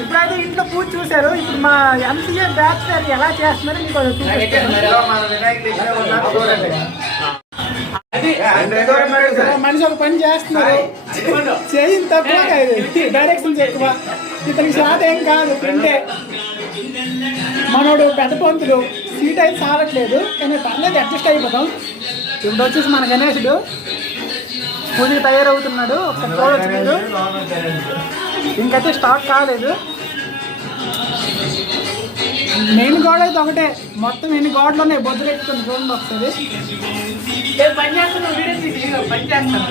ఇప్పుడైతే ఇంట్లో పూజ చూశారు. ఇప్పుడు మా ఎంసీఏ బ్యాచ్ గారు ఎలా చేస్తున్నారో మీకు మనిషి ఒక పని చేస్తున్నారు, చేయింది తక్కువ డైరెక్షన్స్ ఎక్కువ, ఇతనికి శాతం ఏం కాదు. అంటే మనోడు పెద్ద పంతులు సీట్ అయితే సాలట్లేదు, కానీ పర్లేదు అడ్జస్ట్ అయిపోతాం. ఇప్పుడు వచ్చేసి మన గణేశుడు పూజకి తయారవుతున్నాడు. ఒకసారి చూడవచ్చు మీరు. ఇంకైతే స్టార్ట్ కాలేదు. మెయిన్ గోడ అయితే ఒకటే, మొత్తం ఎన్ని గోడలు ఉన్నాయి బొద్దులు ఎక్కుతుంది చూడండి ఒకసారి. పని చేస్తున్నాం, పని చేస్తాను.